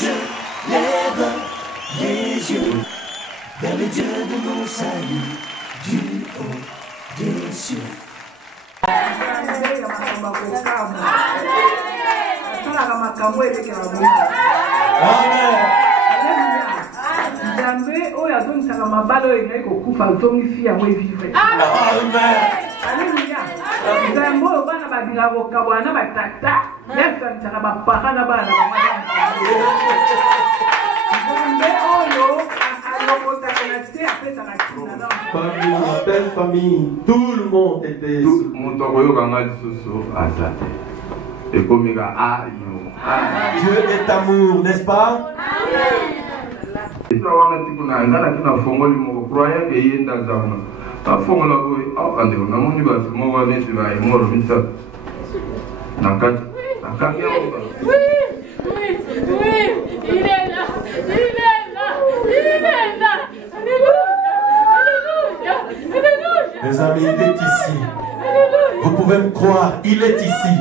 Je lève les yeux vers le Dieu de mon salut, du haut des cieux. Jamais oyo azomisaka mabala oyo ngai kokufa azongisi yango evivre. Alléluia. Nzambe oyo bana babingaka kokabwana na batata yasanisaka bapara na bana na bamama. Nzambe oyo alokotaka na te apesaka ntina na Famille, ma belle famille, tout le monde était tout le monde oyoka lisusu azate ekomika ayo. Dieu est amour, n'est-ce pas? wana tikuna ngala kina fongoli moko croyant que yenda nzambe afongola boy akande namoni basi mo wana siba imoro misa nakati nakati Oui, il est là, il est là, il est là. Alléluia, alléluia. Les amis, il est ici. Vous pouvez me croire, il est ici.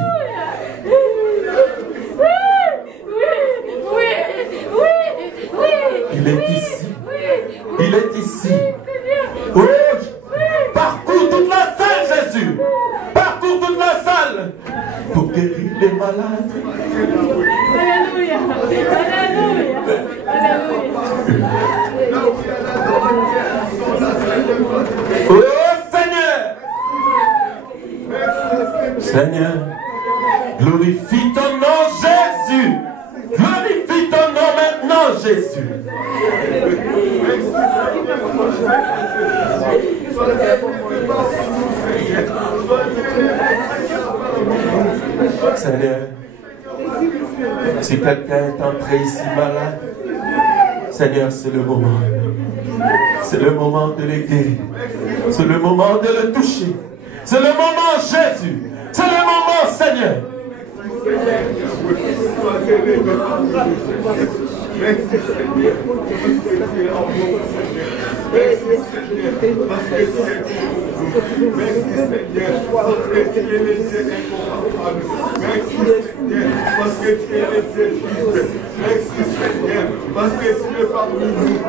Il est ici. Il est ici. Oh, parcours toute la salle, Jésus. Parcours toute la salle. Pour guérir les malades. Alléluia. Alléluia. Oh Seigneur. Seigneur, glorifie ton nom, Jésus. Glorifie ton nom maintenant, Jésus. Seigneur, si quelqu'un est entré ici malade, Seigneur, c'est le moment. C'est le moment de le guérir. C'est le moment de le toucher. C'est le moment, Jésus. C'est le moment, Seigneur.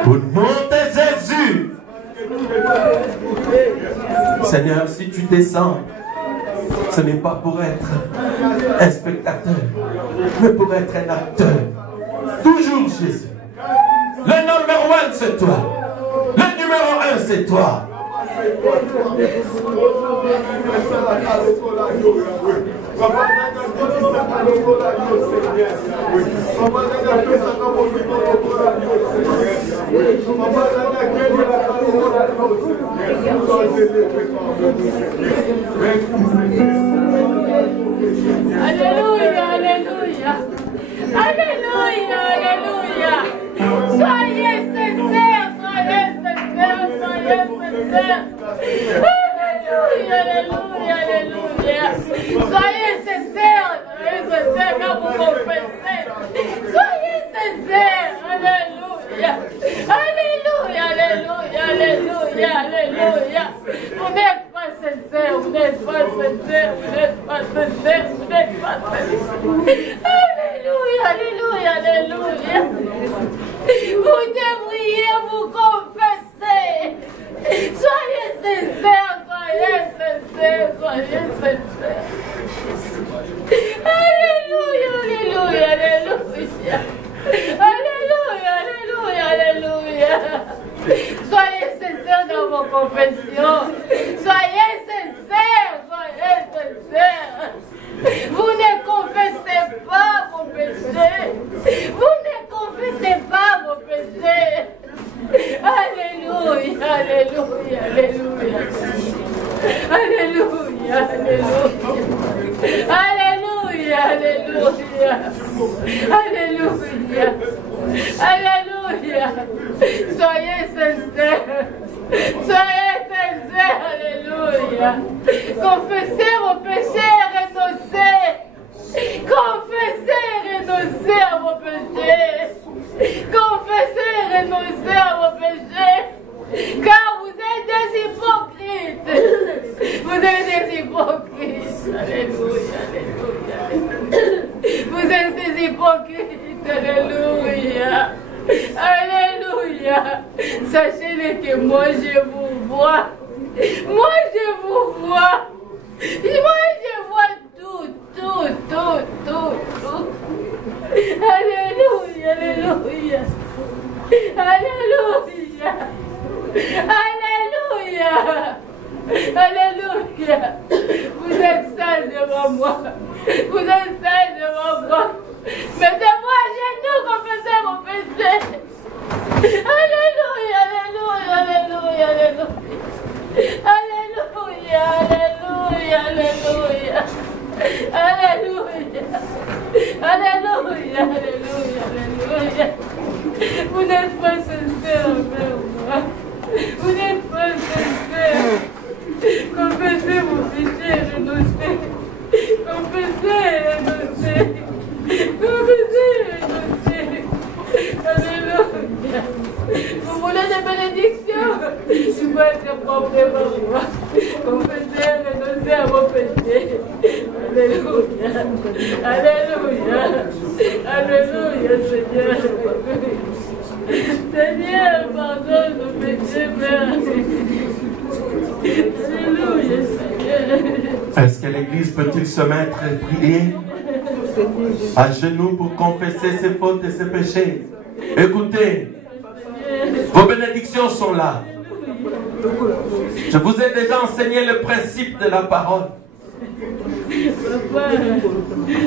Au nom de Jésus. Seigneur, si tu descends, ce n'est pas pour être un spectateur, mais pour être un acteur. Toujours Jésus. Le numéro 1, c'est toi. Le numéro 1, c'est toi. Alléluia, alléluia. Alléluia, alléluia. Soyez sincères, soyez sincères, soyez sincères. Alléluia, alléluia, alléluia. Soyez sincères quand vous confessez. Soyez sincères, alléluia. Alléluia, alléluia, alléluia, alléluia. Vous n'êtes pas sincères, vous n'êtes pas sincères, vous n'êtes pas sincères, vous n'êtes pas sincères. Alléluia, alléluia, alléluia. Vous devriez vous confesser. Soyez sincères, soyez sincères, soyez sincères. Alléluia, alléluia, alléluia. Alléluia, alléluia, alléluia. Soyez sincères dans vos confessions. Soyez sincères, soyez sincères. Vous ne confessez pas vos péchés. Vous ne confessez pas vos péchés. Alléluia, alléluia, alléluia. Alléluia, alléluia. Alléluia, alléluia. Alléluia. Alléluia. Soyez sincères. Soyez sincères, alléluia. Confessez vos péchés et renoncez. Confessez et renoncez à vos péchés. Confessez et renoncez à vos péchés. Car vous êtes des hypocrites. Vous êtes des hypocrites. Alléluia, alléluia. Vous êtes des hypocrites. Alléluia. Alléluia. Alléluia. Sachez-le que moi je vous vois. Moi je vous vois. Moi je vois tout. Alléluia. Alléluia. Alléluia. Alléluia. Alléluia. Vous êtes sale devant moi. Vous êtes sale devant moi. Mettez-moi à genoux, confessez mon péché. Alléluia, alléluia, alléluia, alléluia. Alléluia, alléluia, alléluia. Alléluia. Alléluia, alléluia, alléluia. Vous n'êtes pas sincère envers moi. Vous n'êtes pas sincère. Confessez vos péchés, renoncez. Confessez, renoncez. Confessez, renoncez. Alléluia. Vous voulez des bénédictions? Je peux être propre devant moi. Confessez, renoncez à vos péchés. Alléluia. Alléluia. Alléluia, Seigneur. Seigneur, pardonne nos péchés, Père. Alléluia, Seigneur. Est-ce que l'Église peut-il se mettre et prier à genoux pour confesser ses fautes et ses péchés? Écoutez, vos bénédictions sont là. Je vous ai déjà enseigné le principe de la parole.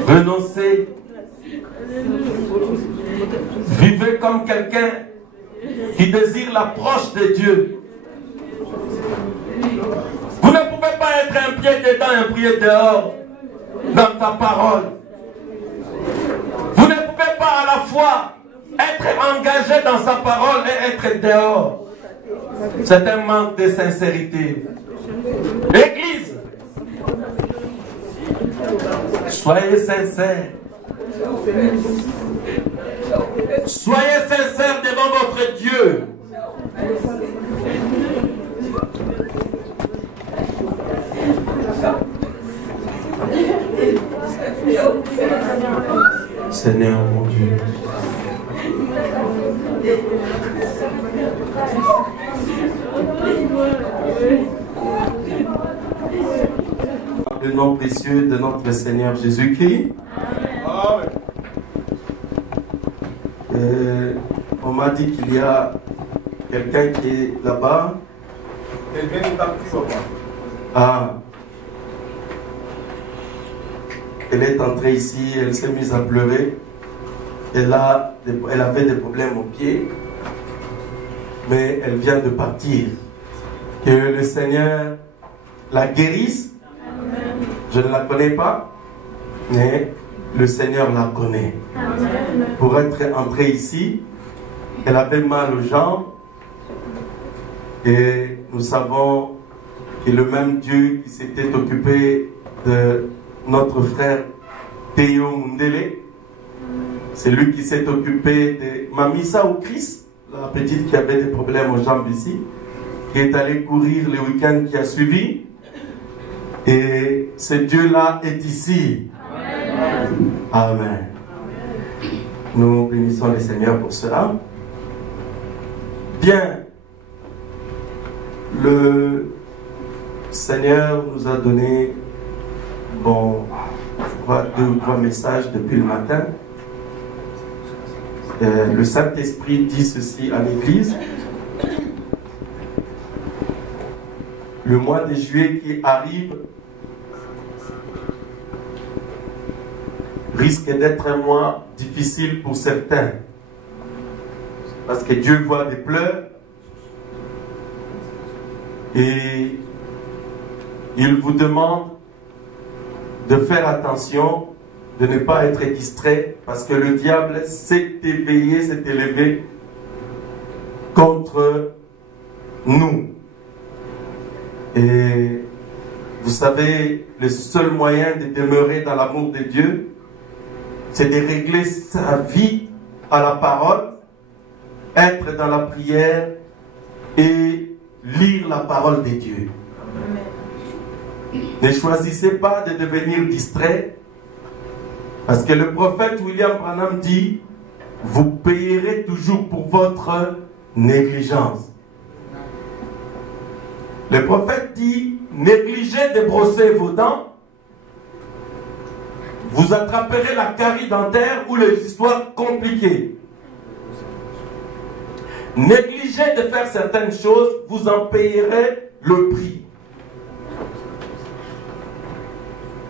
Renoncez. Vivez comme quelqu'un qui désire l'approche de Dieu. Vous ne pouvez pas être un pied dedans et un pied dehors dans ta parole. Vous ne pouvez pas à la fois être engagé dans sa parole et être dehors. C'est un manque de sincérité. Église, soyez sincères. Soyez sincères devant votre Dieu. Seigneur mon Dieu. Le nom précieux de notre Seigneur Jésus-Christ. On m'a dit qu'il y a quelqu'un qui est là-bas. Ah. Elle est entrée ici, elle s'est mise à pleurer. Elle avait des problèmes aux pieds, mais elle vient de partir. Que le Seigneur la guérisse. Je ne la connais pas, mais le Seigneur la connaît. Pour être entrée ici, elle avait mal aux jambes, et nous savons que le même Dieu qui s'était occupé de notre frère Théo Mundele, c'est lui qui s'est occupé de Mamissa ou Chris, la petite qui avait des problèmes aux jambes ici, qui est allé courir le week-end qui a suivi. Et ce Dieu-là est ici. Amen. Amen. Nous bénissons le Seigneur pour cela. Bien. Le Seigneur nous a donné, bon, je crois 2 ou 3 messages depuis le matin. Le Saint-Esprit dit ceci à l'Église. Le mois de juillet qui arrive risque d'être un mois difficile pour certains. Parce que Dieu voit des pleurs et il vous demande de faire attention, de ne pas être distrait, parce que le diable s'est éveillé, s'est élevé contre nous. Et vous savez, le seul moyen de demeurer dans l'amour de Dieu, c'est de régler sa vie à la parole, être dans la prière et lire la parole de Dieu. Ne choisissez pas de devenir distrait, parce que le prophète William Branham dit, vous payerez toujours pour votre négligence. Le prophète dit, négligez de brosser vos dents, vous attraperez la carie dentaire ou les histoires compliquées. Négligez de faire certaines choses, vous en payerez le prix.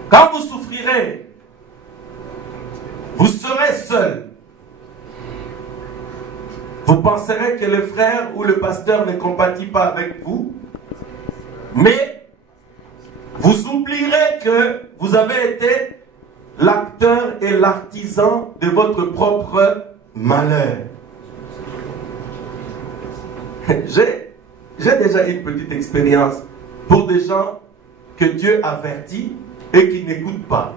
Quand vous souffrirez, vous serez seul. Vous penserez que le frère ou le pasteur ne compatit pas avec vous, mais vous oublierez que vous avez été l'acteur et l'artisan de votre propre malheur. J'ai déjà une petite expérience pour des gens que Dieu avertit et qui n'écoutent pas.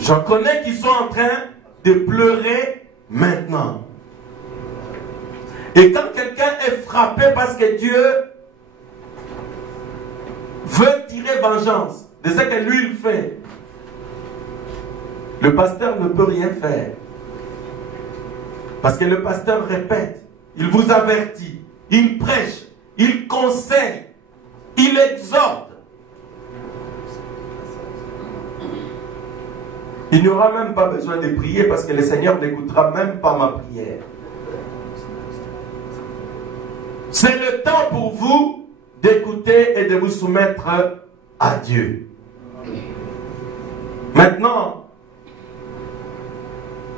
J'en connais qui sont en train de pleurer maintenant. Et quand quelqu'un est frappé parce que Dieu veut tirer vengeance de ce que lui il fait, le pasteur ne peut rien faire. Parce que le pasteur répète, il vous avertit, il prêche, il conseille, il exhorte. Il n'y aura même pas besoin de prier parce que le Seigneur n'écoutera même pas ma prière. C'est le temps pour vous d'écouter et de vous soumettre à Dieu. Maintenant,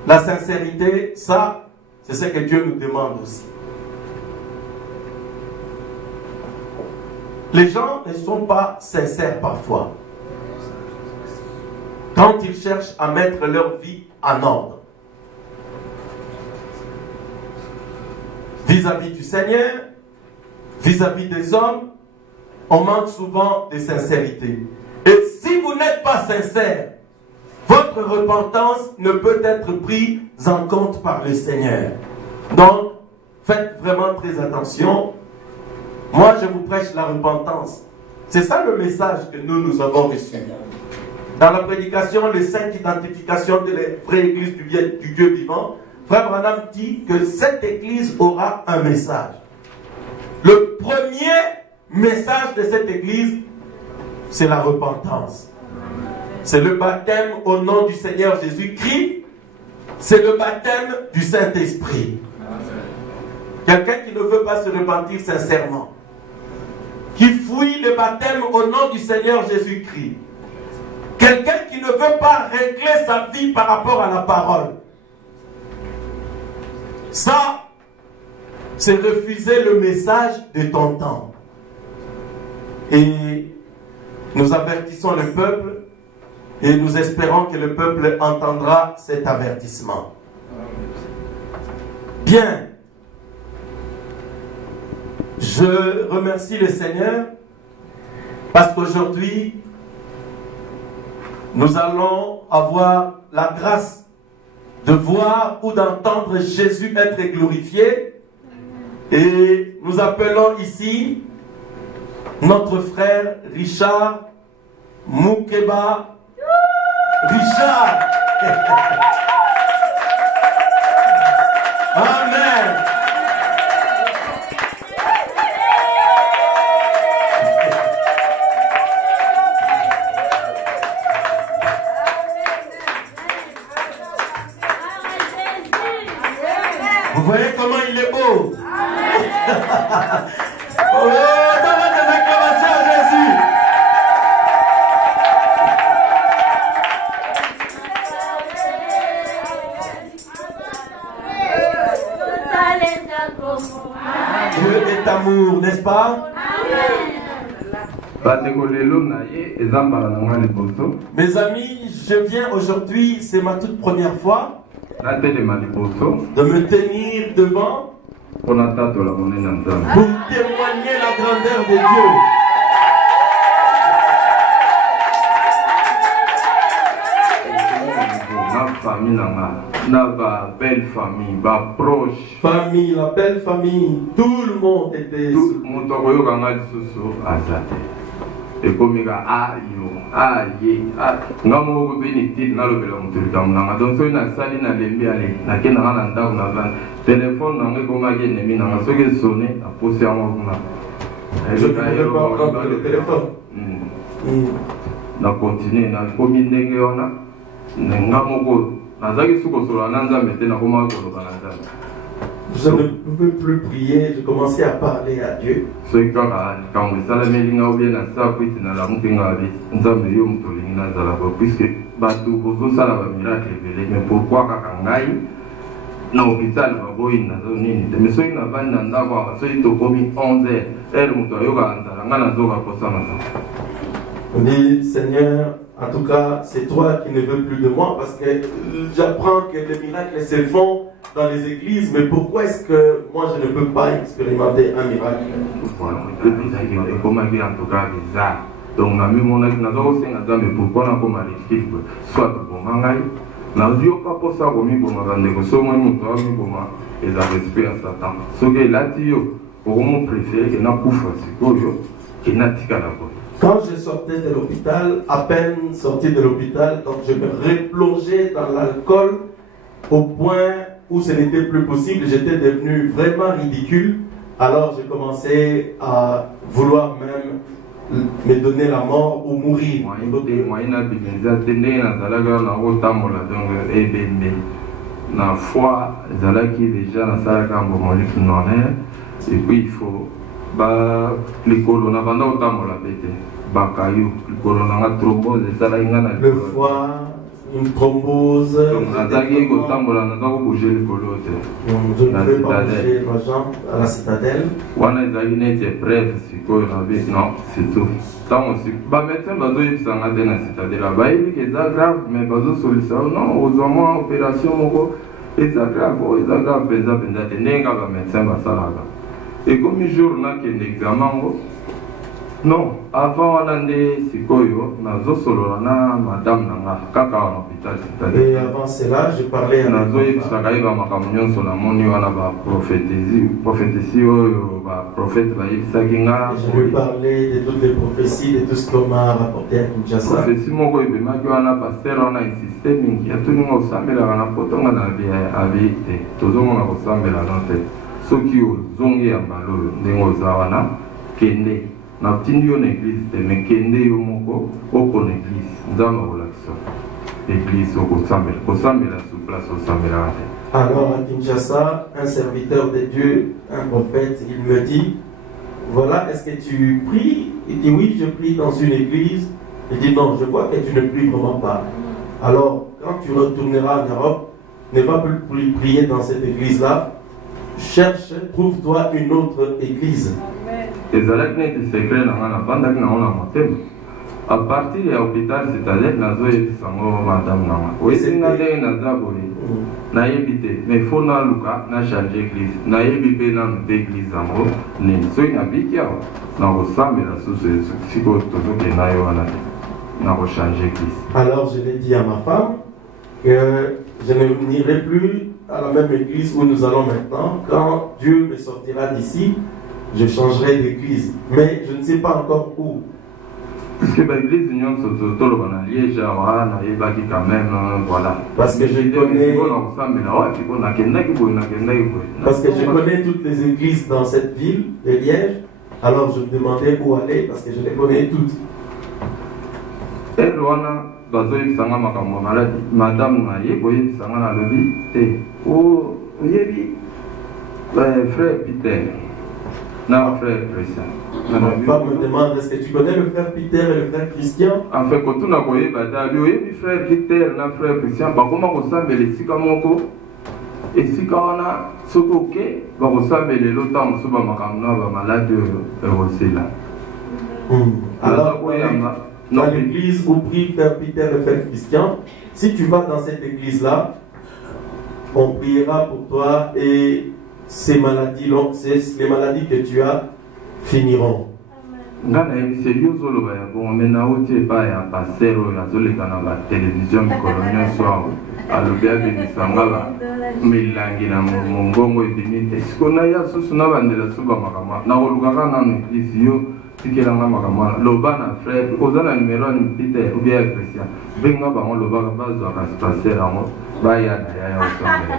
la sincérité, ça, c'est ce que Dieu nous demande aussi. Les gens ne sont pas sincères parfois quand ils cherchent à mettre leur vie en ordre. Vis-à-vis du Seigneur, vis-à-vis des hommes, on manque souvent de sincérité. Et si vous n'êtes pas sincère, votre repentance ne peut être prise en compte par le Seigneur. Donc, faites vraiment très attention. Moi, je vous prêche la repentance. C'est ça le message que nous avons reçu. Dans la prédication, les 5 identifications de la vraie église du Dieu vivant, Frère Branham dit que cette église aura un message. Le premier message de cette église, c'est la repentance. C'est le baptême au nom du Seigneur Jésus-Christ. C'est le baptême du Saint-Esprit. Quelqu'un qui ne veut pas se repentir sincèrement, qui fuit le baptême au nom du Seigneur Jésus-Christ, quelqu'un qui ne veut pas régler sa vie par rapport à la parole, ça, c'est refuser le message de ton temps. Et nous avertissons le peuple et nous espérons que le peuple entendra cet avertissement. Bien. Je remercie le Seigneur parce qu'aujourd'hui, nous allons avoir la grâce de voir ou d'entendre Jésus être glorifié. Et nous appelons ici notre frère Richard Moukeba. Richard. Amen. Vous voyez comment il est beau. Oh, donne des acclamations à Jésus. Dieu est amour, n'est-ce pas? Mes amis, je viens aujourd'hui, c'est ma toute première fois de me tenir devant pour témoigner la grandeur de Dieu. La belle famille, ma proche famille, la belle famille, tout le monde était tout le monde a eu un et comme il a nga moko pe ni tili nalobela moto likambo nanga donc soki nasali nalembi ale nakendanga na ndako na vanda telefone nanga ekomaki enemi nanga soki esone naposi yango kuna na continue nakomi ndenge wana nga moko nazaki sukosola na nzambe te nakomaki koloba na nzambe. Je ne pouvais plus prier, je commençais à parler à Dieu. Puisque mais pourquoi na hôpital baboyi na zone mais soki na bani na ndako soki tokomi 11h moto ayoka nzala nga nazoka kosala ça. On dit Seigneur, en tout cas c'est toi qui ne veux plus de moi parce que j'apprends que les miracles se font dans les églises, mais pourquoi est-ce que moi je ne peux pas expérimenter un miracle? Voilà, en tout cas bizarre. Donc na mi mona na zo senga mais pourquoi na koma risque soit bon mangai na zio pas pour ça comme bon ngande ko so mo muto ami boma et la respect à Satan. Ce que là tio pour mon préféré que na kufa sikoyo et na tikala ko. Quand je sortais de l'hôpital, à peine sorti de l'hôpital, donc je me replongeais dans l'alcool au point où ce n'était plus possible, j'étais devenu vraiment ridicule. Alors j'ai commencé à vouloir même me donner la mort ou mourir. La foi, qui déjà dans sa et puis il faut les colonnes avant d'autant la bête. Bakayou, le colonne thrombose, le foie, une thrombose. Je ne peux pas bouger le colotte. Je ne peux pas bouger ma jambe à la citadelle. On a des preuves, non, c'est tout. Tant aussi, médecin bazo y s'en a dans la citadelle là-bas, il est grave, mais bazo solution non, aux hommes opération moko, c'est grave, benza tenenga ba médecin basalaga. Et comme jour na que l'examen non, avant on a des sikoyo, nazo solo na madame nanga kaka en hôpital citadelle. Et avant cela, je parlais à nazo y s'agaï ba makamnyon sur la moni wana ba prophétie ba prophète ba yisakinga. Je lui parlais de toutes les prophéties, de tout ce qu'on m'a rapporté à Kinshasa. Prophétie moko ebemaki wana pasteur wana insisté mingi atuni ngo sambela kana potonga na bia abite tozonga ko sambela nante soki ozongi ya mbalo ndengo zawana kende na tindio na église mais kende yo moko oko na église nzama relaxation église oko sambela sous place au sambela. Alors à Kinshasa, un serviteur de Dieu, un prophète, il me dit, voilà, est-ce que tu pries? Il dit oui, je prie dans une église. Il dit non, je vois que tu ne pries vraiment pas. Alors, quand tu retourneras en Europe, ne va plus prier dans cette église-là. Cherche, trouve-toi une autre église. À partir de l'hôpital citadelle, nazo yebisango madame nanga. Oyebi na ndenge naza boye. Nayebi te, mais faut na luka na changer église. Nayebi pe na église yango nini. Soki nabiki awa na kosambela susu siko tozoke na yo wana te. Na changer église. Alors je l'ai dit à ma femme que je n'irai plus à la même église où nous allons maintenant. Quand Dieu me sortira d'ici, je changerai d'église. Mais je ne sais pas encore où. Parce que l'église Union Sotolo en Liège, quand même, voilà. Parce que je connais. Parce que je connais toutes les églises dans cette ville de Liège. Alors je me demandais où aller parce que je les connais toutes. Et Luana, Bazoï Sanga Makambo maladie, Madame Naye, Boye Sanga na Lobi, et oh, Yebi, frère Peter. Non, frère Christian. Ma femme me demande, est-ce que tu connais le frère Peter et le frère Christian? En fait, quand on a connu le frère Peter et le frère Christian, comment on s'appelle les Sikamoko? Et si on a ce coquet, on s'appelle les lotins, on s'appelle ma malade là. Alors, dans l'église où prie frère Peter et frère Christian, si tu vas dans cette église-là, on priera pour toi et ces maladies, les maladies que tu as finiront. tikelanga makamwana loba na frère oza na numéro ya Peter ou bien ya Christian benga bango loba bazwaka pasteur yango baya na yaya osambela.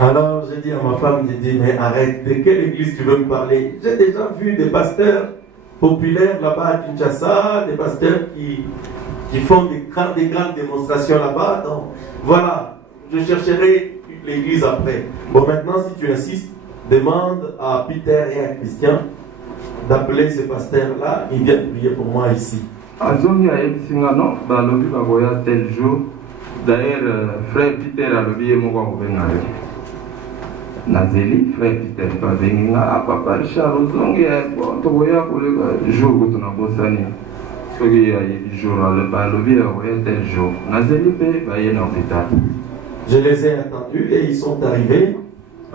Alors j'ai dit à ma femme, j'ai dit mais arrête, de quelle église tu veux me parler? J'ai déjà vu des pasteurs populaires là-bas à Kinshasa, des pasteurs qui font des grandes démonstrations là-bas. Donc voilà, je chercherai l'église après. Bon, maintenant si tu insistes, demande à Peter et à Christian d'appeler ces pasteurs-là, ils viennent prier pour moi ici. Azongi a ebisinga non, balobi bakoya tel jour. D'ailleurs, frère Peter a levé mon gars au Bengal. Nazeli, frère Peter, pas venir à papa Richard Ozongi, bon, tu vois, pour le jour où tu n'as pas sani. Ce qu'il y a des jours, le balobi a tel jour. Nazeli, bah, il est en hôpital. Je les ai attendus et ils sont arrivés.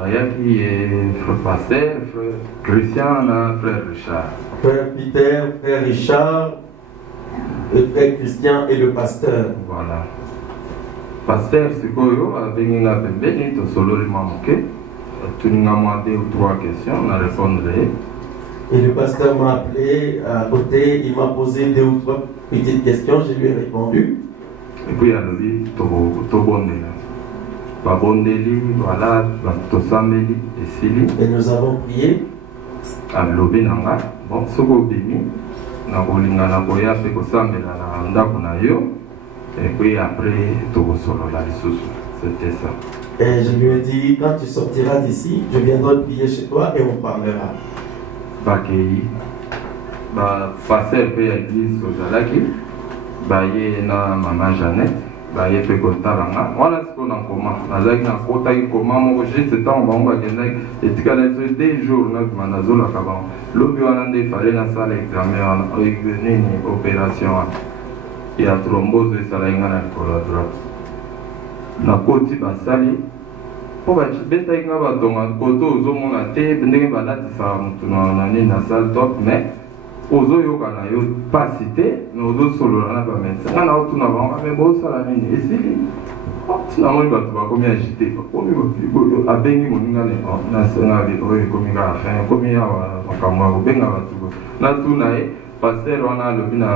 Il y a qui est frère Pasteur, frère Christian, frère Richard. Frère Peter, frère Richard, le frère Christian et le pasteur. Voilà. Pasteur, c'est quoi? Avec une appel, tu solo le manqué. Tu nous as demandé 2 ou 3 questions, on a répondu. Et le pasteur m'a appelé à côté, il m'a posé 2 ou 3 petites questions, je lui ai répondu. Et puis il a dit, tu bonnes. Babondeli, voilà, Tosambeli et Sili. Et nous avons prié. À l'Obinanga, bon, Soko Bimi, Nakolinga Nakoya, fait que Sambela Ndakunayo. Et puis après, Togo Solo, la ressource. C'était ça. Et je lui ai dit, quand tu sortiras d'ici, je viendrai prier chez toi et on parlera. Bakei, passer à l'église Ozalaki, Baye na Maman Jeannette. Baye pe kontalanga voilà ce qu'on en commun nazaki na kota ki comment mon juste temps bango akendaki etikala so 2 jours na manazola kabang lobi wana nde fallait na salle examen wana nini opération ya thrombose esala inga na likolo ya droite na koti basali po betaki nga batonga koto ozomona te ndenge balatisaka motu na nini na salle top mais ozoyoka na yo pasi te mais ozosolola na bamédecin nga na otuna bango ame bosala nini esili tinamoni bato bakomi agité bakomi abengi moninga nasenga oyo ekomi kaka fin ekomi awa makambo ya kobenga bato natuna ye paster wana alobi na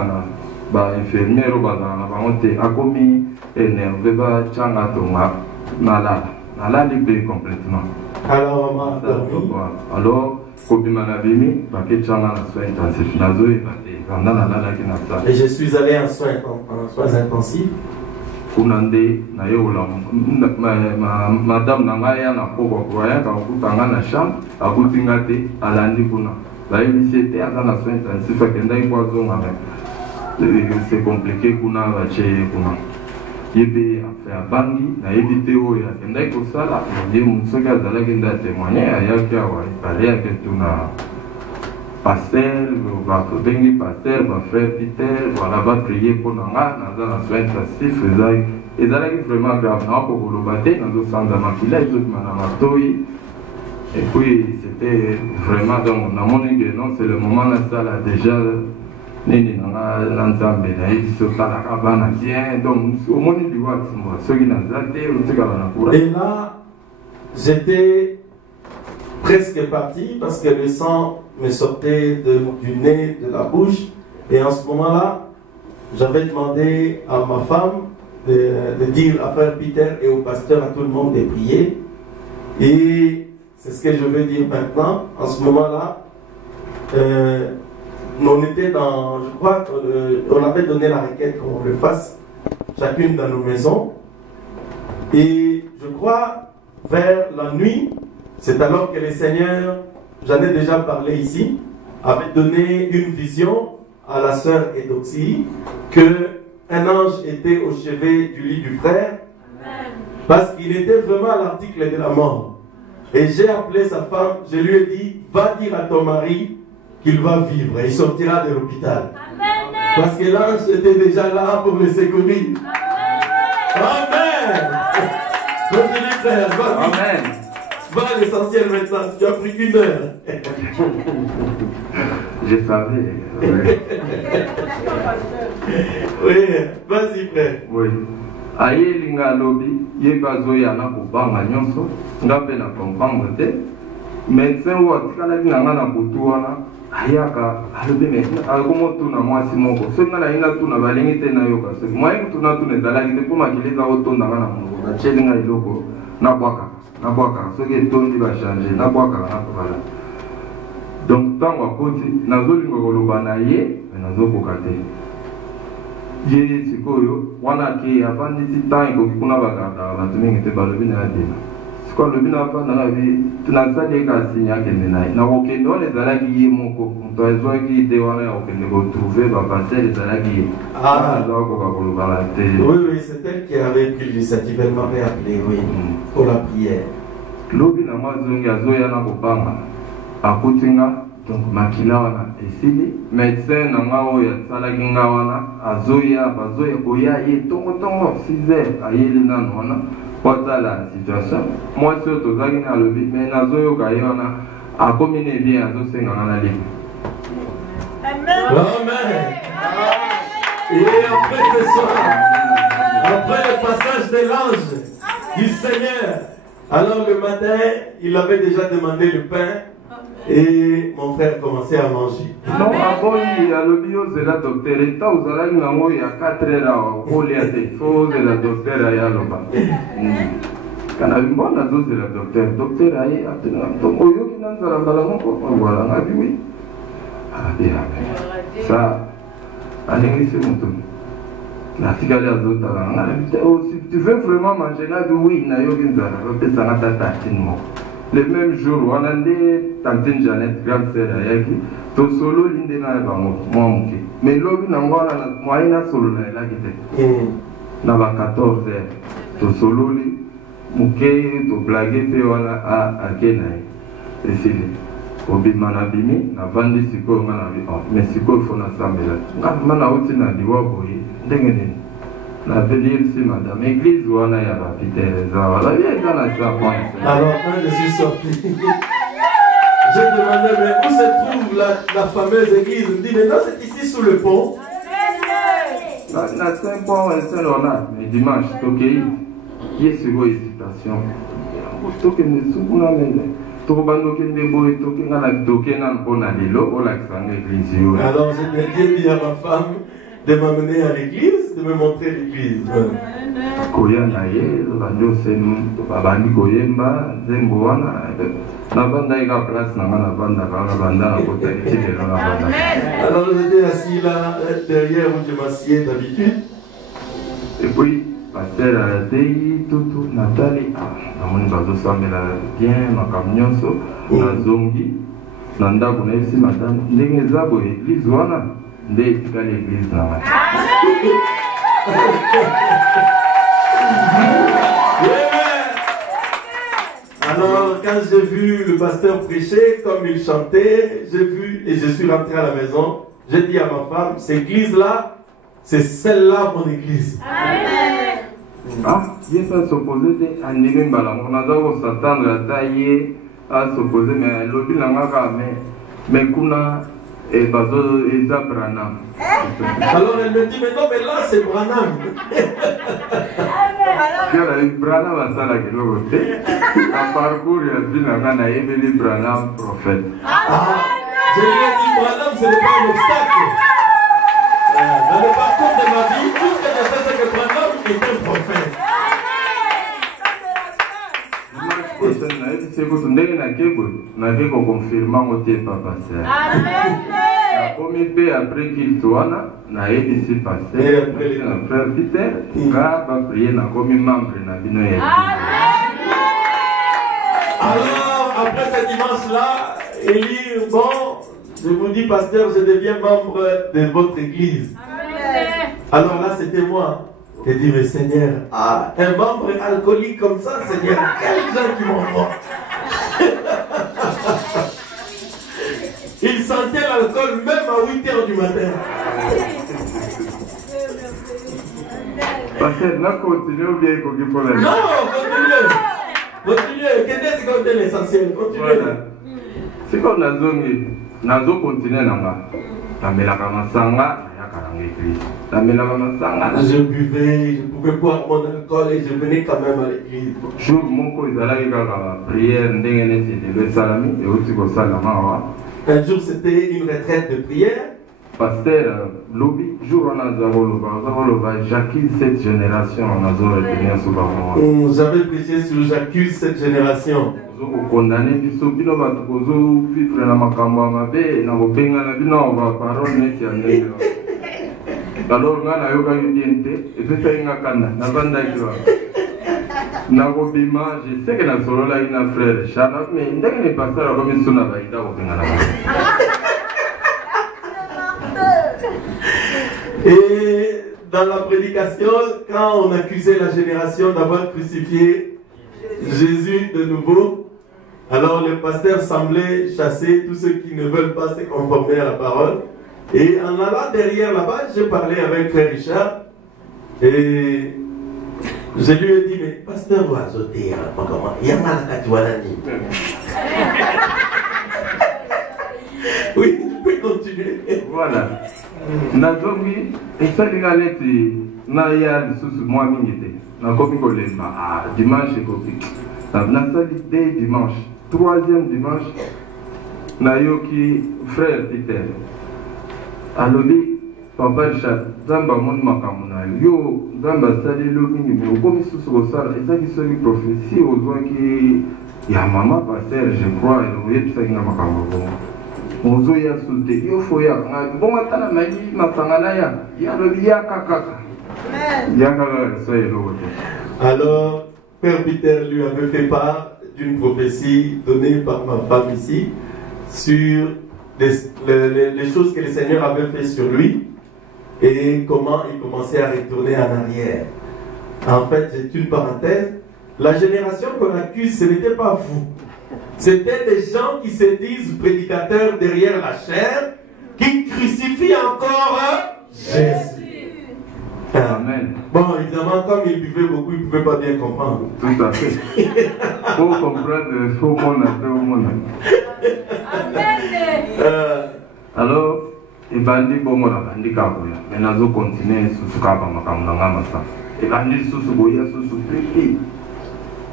bainfirmiere oyo bazala na bango te akomi énerve batyanga tonga nalali mpe complètement. Alors et je suis allé en soins intensifs. Madame Nangaya na poko croyant ka kutanga na chambre akutinga te alandi kuna ba émission en soins intensifs akenda kwa zonga c'est compliqué kuna ba che kuna yebe affaire bangi na éviter oya akenda ko sala ye mutsoka azala kenda témoigner ayaki awa parler à tuna pasteur va bengi pasteur va frère Peter voilà va prier pour nanga na za soins intensifs et ça est vraiment grave na ko kolobate na zo sanda makila ezokima na matoi et puis c'était vraiment donc na moni que non c'est le moment là ça là déjà nini na nzambe na iso kala kabana bien donc au moins du wat moi ce qui n'a zaté ou ce kala na kura. Et là j'étais presque parti parce que le sang me sortait du nez, de la bouche, et en ce moment-là j'avais demandé à ma femme de dire à frère Peter et au pasteur, à tout le monde, de prier. Et c'est ce que je veux dire maintenant. En ce moment-là, on était dans, je crois qu'on avait donné la requête qu'on le fasse chacune dans nos maisons. Et je crois vers la nuit, c'est alors que le Seigneur, j'en ai déjà parlé ici, avait donné une vision à la sœur Edoxie que un ange était au chevet du lit du frère. Amen. Parce qu'il était vraiment à l'article de la mort. Et j'ai appelé sa femme, je lui ai dit, va dire à ton mari qu'il va vivre et il sortira de l'hôpital. Parce que l'ange était déjà là pour le secourir. Amen. Amen. Frère, Amen. Va à l'essentiel maintenant, tu as pris 1 heure. Je savais. Oui, vas-y frère. Oui. Aye linga lobi, ye bazo ya na kubanga nyonso, ngape na comprendre te. médecin oyo atikalaki na nga na butu wana ayaka alobi me akomotuna mwasi moko soki nga nayi natuna balingi te nayoka soki mwayi kutuna tuna ezalaki te mpo makili eza kotonda nga na monoko batieli nga eloko nabwakaka soki etondi bachange nabwakaka nakobala donc ntango akoti nazolinga koloba na ye me nazokoka te ye sikoyo wana ke afandisi ntango ekoki kuna bakaka bato mingi te balobi na yadema sikoyo alobi na afandaka bi tunasali eka signe akende na ye na kokende wana ezalaki ye moko moto azwaki ide wana ya kokende kotrouve bapasele ezalaki ye azakoka kolobana te. Oui, c'est elle qui avait pris l'initiative, elle m'avait appelé, oui, pour la prière. Lobi na mazongi azoya na kopanga akutinga donc makila wana esili médecin na nga oyo asalaki nga wana azoya bazoya koya ye tongo 6h ayeli nano wana po atala situation mwasi oyo tozalaki na alobi me nazoyoka ye wana akomi ne bien azosenga nga na libre. Amen. Et après ce soir, après le passage de l'ange du Seigneur, alors le matin, il avait déjà demandé le pain et mon frère commençait à manger. Non, aboyi alobi ozela docteur eta ozalaki nango ya 4h awa okolia te fo ozela docteur aye aloba kana mbona azozela docteur aye atena oyoki na nzala mbala moko voilà ngabi wi ça alingisi moto natikali azotala ngabi si tu veux vraiment manger nabi oui nayoki nzala bapesanga tata atine moko. Le même jour, on a dit tantine Jeannette, grande sœur ayaki, to solo linde na bango, moi muke. Mais lobi na ngwana na moyena solo na ela kite. Na ba 14h. To solo li muke to blague pe wana a akena. Esili. Obima na bimi na vandi siko ngana bi. Mais siko fona sambela. Mana uti na diwa boye. Ndenge nini? La venue ici, madame, église ou on a ya baptême, voilà, bien dans la point. Alors quand je suis sorti, j'ai demandé mais où se trouve la fameuse église? Il me dit mais non, c'est ici sous le pont. Na 5 points, c'est là, mais dimanche, ok, qui est sur vos hésitations? Toke ne soukuna mene. Tokobando kende boy toke ngala toke na mpona lelo ola kisanga église yo. Alors j'ai dit à ma femme de m'amener à l'église, de me montrer l'église. Koya na ye, bando senu, babandi koyemba, zembo wana, na banda ika place na ngana banda kala banda na kota itike na banda. Alors j'étais assis là, derrière où je m'assieds d'habitude. Et puis, pasteur Adei, Tutu, Nathalie, namoni bazo sambela bien, makamnyonso, na zongi, nanda kuna isi madame, ndenge zabo église wana. L'église. Alors, quand j'ai vu le pasteur prêcher, comme il chantait, j'ai vu et je suis rentré à la maison. J'ai dit à ma femme, cette église-là, c'est celle-là mon église. Ah, bien ça s'opposer à Ndimé Balam. On a d'abord s'attendre à tailler, à s'opposer, mais l'objet n'a mais kuna. Et bazo Eza Branham. Alors elle me dit, mais non, mais là c'est Branham. Branham a ça la gueule. Un parcours, il y a vu la Emily Branham, prophète. Je lui ai dit, Branham, ce n'est pas un obstacle. Dans le parcours de ma vie, tout ce que je sais, c'est que Branham est un prophète. C'est que ndenge na keko na keko confirmant au tes papa sœur. Amen. Comme peu après qu'il tourna na ici passé après na frère Peter va prier na comme membre na bino ya. Alors après ce dimanche là, il dit bon, je vous dis pasteur, je deviens membre de votre église. Amen. Alors là c'était moi. Et dire mais Seigneur, un membre alcoolique comme ça, Seigneur, quels gens qui m'envoient. Il sentait l'alcool même à 8h du matin. Parce que là, continuez ou bien qu'on pour la. Non, continuez. Continuez. Qu'est-ce que c'est l'essentiel? Continuez. C'est comme la zone, la zone continue là-bas. La mélaga masanga. Je buvais, je pouvais boire mon alcool et je venais quand même à l'église. Un jour c'était une retraite de prière. Pasteur, lobby, jour on a j'accuse cette génération, on a retenu sur j'avais prêché sur j'accuse cette génération. Condamné biso bino bato kozo vivre na makambo mabe na kobenga na bino ba parole neti ya ndenge. Alors ngana yoka yente epesa inga kanda na banda kiwa. Na kobima je sais que na solo la ina frère Chana mais ndenge ni pasteur comme sona ba ida kobenga na. Et dans la prédication, quand on accusait la génération d'avoir crucifié Jésus de nouveau, alors le pasteur semblait chasser tous ceux qui ne veulent pas se conformer à la parole. Et en allant derrière là-bas, j'ai parlé avec frère Richard et je lui ai dit, mais pasteur, il y a mal à oui, tu peux continuer. Voilà. Nazomi, et ça, il a été, na ya sous moi mingi. Na komi kolemba, dimanche komi. Na salité dimanche, troisième dimanche, na yoki frère Peter. Alobi, papa Richard, zamba mon makamuna. Yo, zamba sali lo mingi, mais komi sous au sal, et ça qui soit une prophétie aux gens qui, ya maman pasteur, je crois, et vous voyez tout ça qui n'a makamuna. Mozo ya soute, yo foya, bon atana magi masangana ya lobi ya kakaka. Ya kakaka, ça est l'autre. Alors, Père Peter lui avait fait part d'une prophétie donnée par ma femme ici sur les choses que le Seigneur avait fait sur lui et comment il commençait à retourner en arrière. En fait, c'est une parenthèse. La génération qu'on accuse, ce n'était pas vous. C'était des gens qui se disent prédicateurs derrière la chair, qui crucifient encore Jésus. Amen. Bon, évidemment, comme il buvait beaucoup, il ne pouvait pas bien comprendre. Tout à fait. Faut comprendre, il faut qu'on a au monde. Alors, il bandi bon la bandi kaboya. Maintenant, je continue sous ce kaba makamanga masa. Il bandi sous ce goya sous ce prix.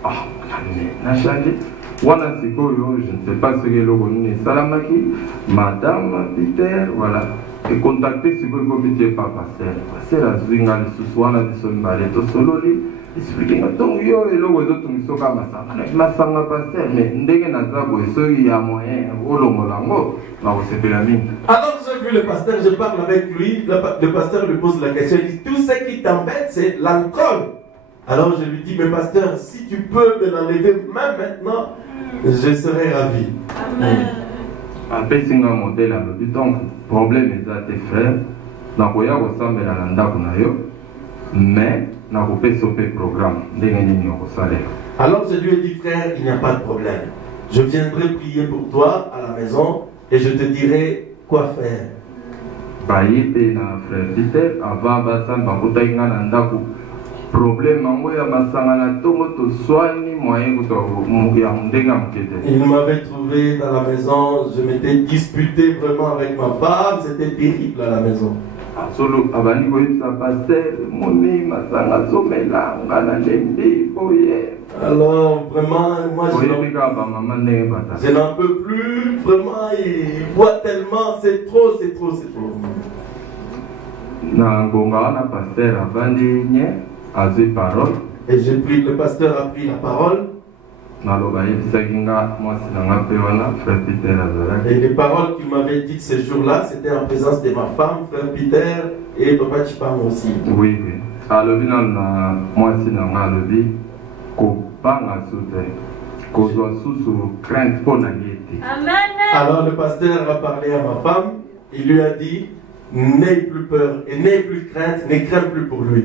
Ah, n'a changé. Voilà, c'est quoi, je ne sais pas ce que l'on connaît. Salamaki, Madame Peter, voilà. Et contacter ce que le comité par pasteur. Pasteur a zwinga le sous-soin de son balai, tout solo lui. Expliquez-moi, donc yo et l'eau aux autres sont comme ça. Ma sanga pasteur, mais ndenge nazabo et ceux qui a moyen, au longolango, ma osepelami. Alors j'ai vu le pasteur, je parle avec lui, le pasteur lui pose la question, il dit tout ce qui t'embête c'est l'alcool. Alors je lui dis, mais pasteur, si tu peux me l'enlever même maintenant, je serai ravi. Amen. Après, c'est un modèle à l'autre. Donc, problème est à tes frères. N'a pas eu ressemble à l'anda mais n'a pas pu sauver le programme. Alors je lui ai dit, frère, il n'y a pas de problème. Je viendrai prier pour toi à la maison et je te dirai quoi faire. Baïe, frère Peter, avant Bassan, Bakutaïna, Nandaku. Problème, il m'avait trouvé dans la maison, je m'étais disputé vraiment avec ma femme, c'était terrible à la maison. Alors vraiment, moi je n'en peux plus, vraiment, il boit tellement, c'est trop. Et j'ai pris, le pasteur a pris la parole. Et les paroles qu'il m'avait dites ce jour-là, c'était en présence de ma femme, frère Peter et papa Chipam aussi. Oui. Alors le pasteur a parlé à ma femme, il lui a dit, n'aie plus peur et n'aie plus crainte, ne crains plus pour lui.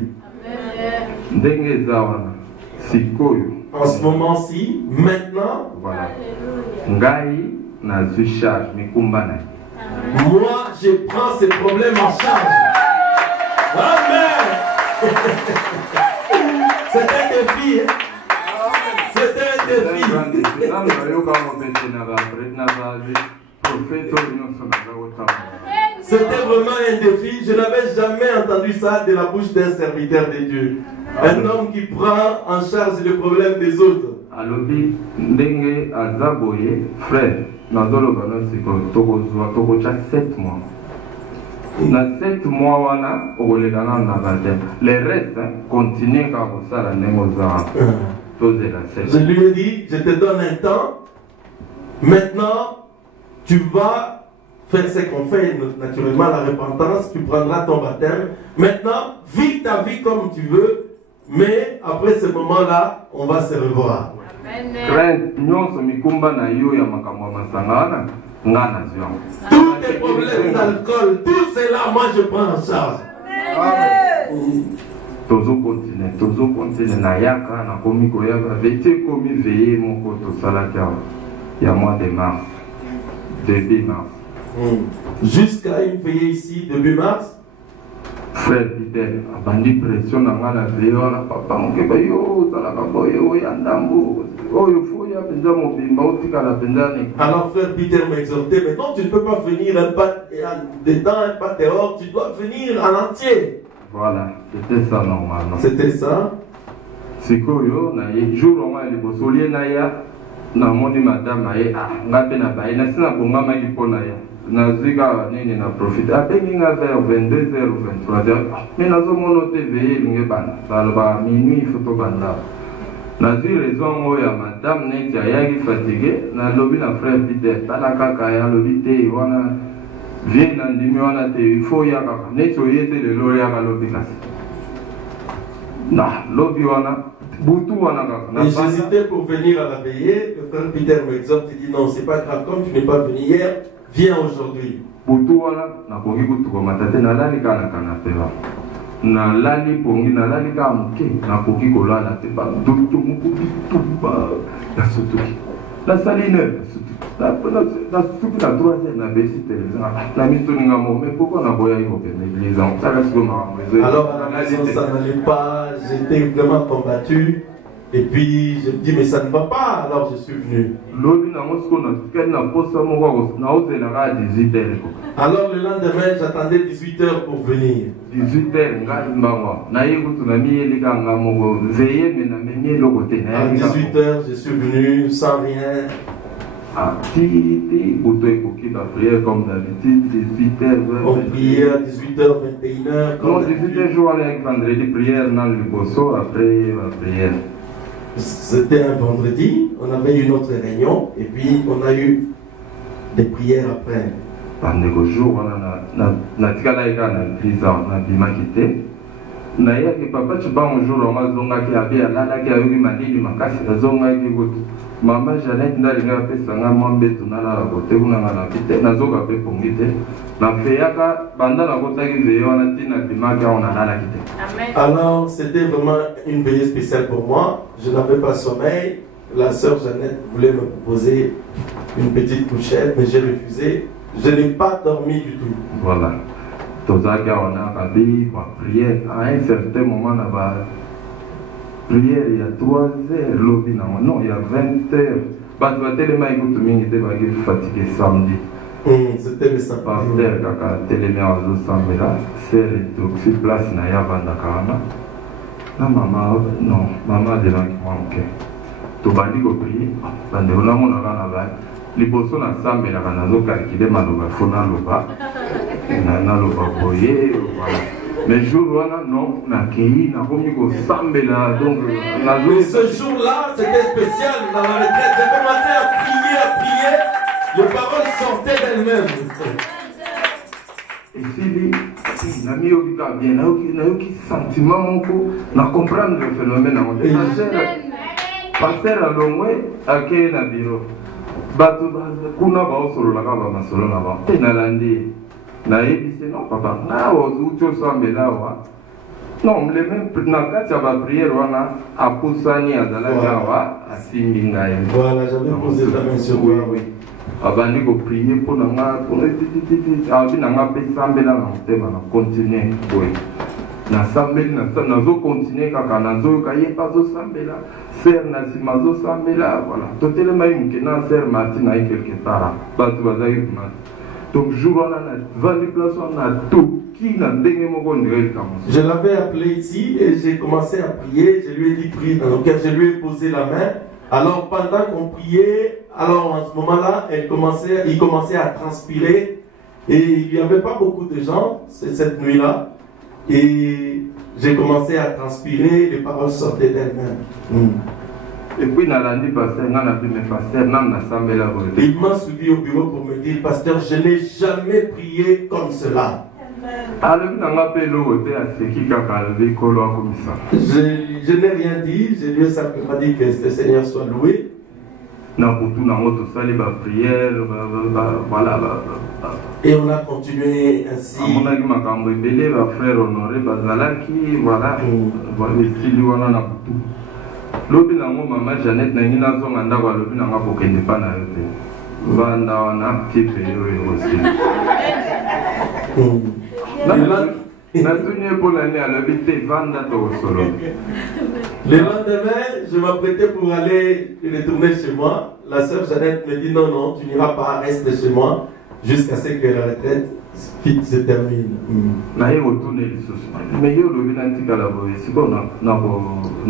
En ce moment-ci, maintenant, voilà. Moi, je prends ces problèmes en charge. Amen. C'est un défi. C'est un défi. C'était vraiment un défi. Je n'avais jamais entendu ça de la bouche d'un serviteur de Dieu. Un homme qui prend en charge les problèmes des autres. Alobi ndenge azaboye frère nazolo bano siko toko 7 mois. Na 7 mois wana okolekana na baptême. Le reste continue ka kosala ndenge za poser la 7. Je lui ai dit, je te donne un temps. Maintenant, tu vas faire ce qu'on fait naturellement, la repentance, tu prendras ton baptême. Maintenant, vis ta vie comme tu veux, mais après ce moment-là, on va se revoir. Tous tes problèmes d'alcool, tout cela, moi je prends en charge. Tozo continue na yaka na komi koyaka vete komi veiller mon koto salaka il y a mois de mars début mars jusqu'à une veillée ici début mars. Frère Peter abandi pression na ngana veillée na papa ngeba yo salaka boyo ya ndambo oyo foya penza mobimba otikala penzani. Alors frère Peter m'exhortait, mais non, tu ne peux pas venir un pas dedans, un pas dehors, tu dois venir en entier. Voilà, c'était ça normalement. C'était ça. C'est que yo na jour au moins les bosolier na ya na moni madame aye ngape na baye na sina bonga ma lipona ya na ziga nini na profite apengi nga vers 22h ou 23h mais nazo mono TV linge bana salba minuit photo banda na zi raison mo ya madame ne tia yaki fatigué na lobi na frère Peter tala kaka ya lobi te wana viens na ndimi wana te il faut ya kaka ne to yete le lo ya lobi kasi na lobi wana butu wana kaka. Et j'hésitais pour venir à la veillée. Le frère Peter m'exhorte, il dit non, c'est pas grave, comme tu n'es pas venu hier, viens aujourd'hui. Butu wana na koki kutu ko matate na lali kana kana teva na lali pongi na lali ka muke na koki ko lala te ba dutu muku tuba na sutuki la saline na sutuki na troisième na besi télévision na mitoni nga mo mais pourquoi na boya yo ke l'église on ça reste comme alors à la maison ça n'allait pas, j'étais vraiment combattu. Et puis je me dis mais ça ne va pas, alors je suis venu. Alors le lendemain j'attendais 18h pour venir. 18h, à 18h je suis venu sans rien. Comme d'habitude, 18h, on priait à 18h, 21h. Non, 18h, jour avec vendredi, prière dans le bosso, après la prière. C'était un vendredi, on avait une autre réunion et puis on a eu des prières après. Pendant le jour, on a tika na prison, na bimakité. Na ya ke papa tu ba un jour on a zonga ki abi alala ki ayoki madini makasi zonga ki goto. Mama Janet ndalinga pesa nga mwambe tunala kote kuna na pite na zoga pe pongite. Na feyaka banda na kota ki veyo na tina bimaka on alala kite. Amen. Alors c'était vraiment une veillée spéciale pour moi. Je n'avais pas sommeil. La sœur Jeannette voulait me proposer une petite couchette, mais j'ai refusé. Je n'ai pas dormi du tout. Voilà. Tozaka on a kabi kwa prière à un certain moment na ba prière il y a 3 heures lobby non il y a 20 heures parce que tellement écoute mingi te ba fatigué samedi. C'était le samedi. Pasteur kaka télémé à zo samela c'est donc sur place na ya banda kana na maman non maman de là qui manque to bandi ko prier bande on a mon na ba liboso na samela kana zo calculer maloba fona loba na loba boye voilà. Mais jour là non na kei na komi ko sambela donc na Mais ce jour-là c'était spécial dans la retraite. J'ai commencé à prier. Les paroles sortaient d'elles-mêmes. Et si na mi yoki ka bien na yoki sentiment moko na comprendre le phénomène en passer à longwe ake na biro batu kuna ba osolo la ka ba masolo na ba te na landi na ebise non papa na ozucho sambela wa non le même na kati ya ba prière wana apusani azalaki awa asimbi ngai. Voilà, j'avais posé la main sur lui. Oui. Abandi ko prier pour na nga pour abi na nga pe sambela na motema na continuer boy na sambeli na zo continuer kaka na zo ka ye pas zo sambela ser na sima zo sambela voilà totele mai mke na ser Martin ai quelque part batu bazaki Donc, jour on a 20 places, on a tout. Je l'avais appelé ici et j'ai commencé à prier. Je lui ai dit prie dans le cœur. Je lui ai posé la main. Alors pendant qu'on priait, alors en ce moment-là, il commençait à transpirer et il n'y avait pas beaucoup de gens cette nuit-là. Et j'ai commencé à transpirer, les paroles sortaient d'elles-mêmes. Et puis, il m'a suivi au bureau pour me dire, pasteur, je n'ai jamais prié comme cela. Je n'ai rien dit, je lui ai simplement dit que le Seigneur soit loué. Et on a continué ainsi. Lobi na ngo mama Janet na ngina zonga ndako lobi na ngako kende pa na yote. Vanda wana tipe yo aussi. Na tuni pour l'année à lobi te vanda to solo. Le lendemain, je m'apprêtais pour aller retourner chez moi. La sœur Janet me dit non, non, tu n'iras pas, reste chez moi jusqu'à ce que la retraite se termine. Na ye retourne les sous. Mais yo lobi na tika la boye. Si bon na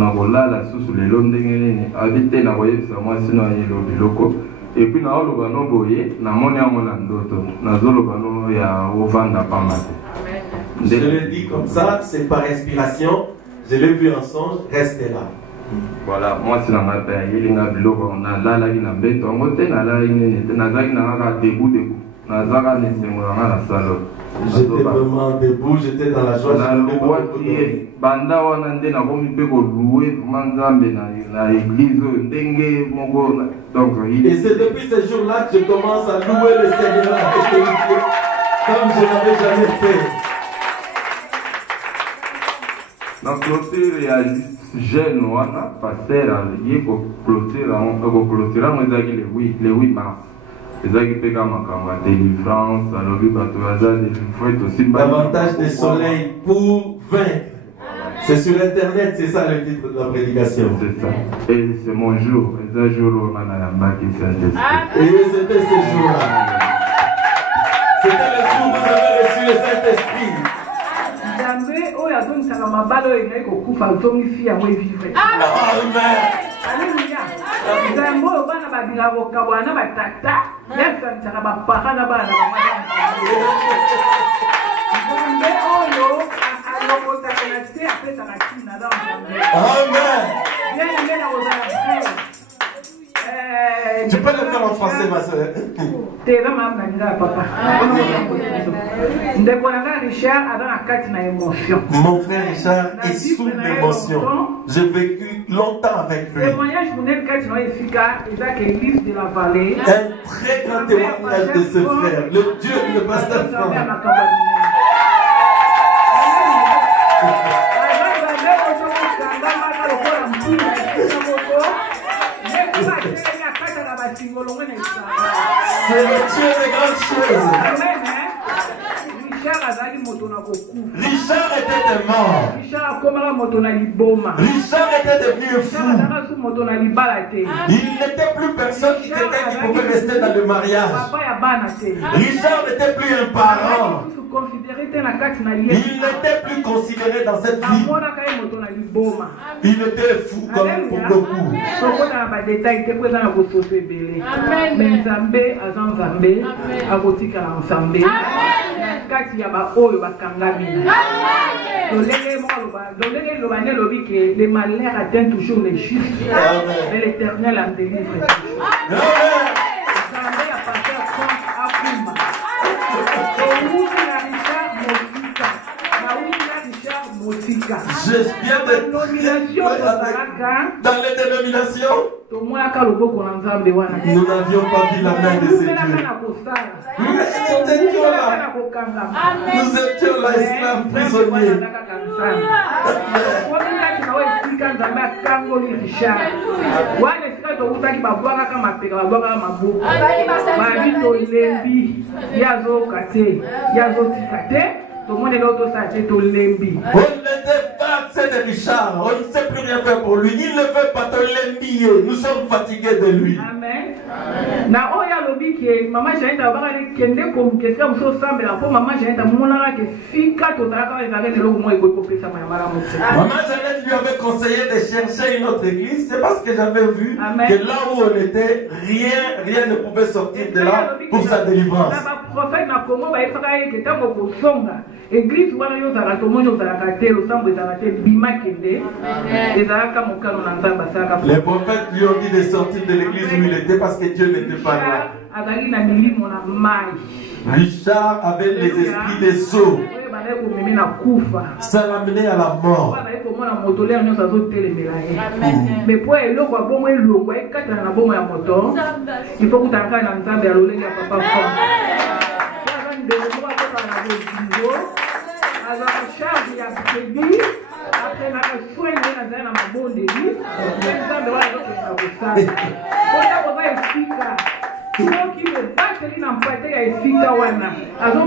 bola la sous les londes ngene habiter na boye ça moi sinon ye lobi loko. Et puis na loba no boye na moni amona ndoto. Na zoloba no ya ovanda pamate. Je le dis comme ça, c'est par inspiration. Je l'ai vu en songe, restez là. Voilà, moi c'est dans ma père, il y a un biloko, on a là, il y a un béton, on a là, il y a un debout. J'étais vraiment debout, j'étais dans la joie. Et c'est depuis ce jour-là que je commence à louer le Seigneur comme je n'avais jamais fait. Donc, clôture, il y a jeune, pasteur, il y a clôture, le 8 mars. Davantage de soleil pour vaincre. C'est sur internet, c'est ça le titre de la prédication. C'est ça. Et c'est mon jour. Et ce jour, on a et c'était ce jour-là. C'était le jour où vous avez reçu le Saint-Esprit. Alléluia. Zambo bana badinga bokabwana batata Yesu ntaka bapakana bana Zambe oyo alokota konate apesa katina dans Amen. Bien na ozala. Tu peux le faire en français, ma soeur. Mon frère Richard est sous l'émotion. J'ai vécu longtemps avec lui. Un très grand témoignage de ce frère, le Dieu, le pasteur Franck. C'est le Dieu des grandes choses. Richard était mort. Richard était devenu fou. Il n'était plus personne qui pouvait rester dans le mariage. Richard n'était plus un parent. Il n'était plus considéré dans cette vie. Il était fou comme pour beaucoup. Les malheurs atteignent toujours les justes, mais l'Éternel en délivre toujours. Je viens de dans les dénominations. Nous n'avions pas vu la main de ces dieux. Nous étions là. Nous étions là, esclaves prisonniers. On n'était pas accès de Richard, on ne sait plus rien faire pour lui. Il ne veut pas te l'embiller. Nous sommes fatigués de lui. Amen. Na oya lobi ke mama jaita bakali kende ko question so sambela po mama jaita monaka ke fika to taka ezaka de loko moi ko pesa mama mutse. Maman Jeannette lui avait conseillé de chercher une autre église. C'est parce que j'avais vu que là où on était, rien ne pouvait sortir de là pour sa délivrance. Na prophète na komo ba efaka ke tango ko songa. Église wana yo zaka to monyo zaka te lo sambo zaka te bima kende. Ezaka mokalo na nzamba saka. Les prophètes lui ont dit de sortir de l'église où il était parce que Dieu n'était pas là. Richard avait les esprits des sots. Ça l'amenait à la mort. Mais pour elle, il faut que tu aies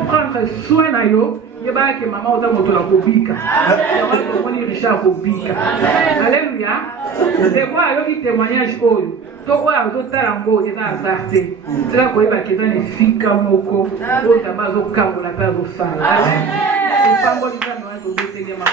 prendre soin de yo, il va que maman oza moto la kobika. Richard kobika. Alléluia. C'est quoi le témoignage oyo? To oya ozotala ngo eza azarte. C'est là ko eba keza ni fika moko, oza bazo kabola pa zo sala. C'est pas bon ça no zo betege mama.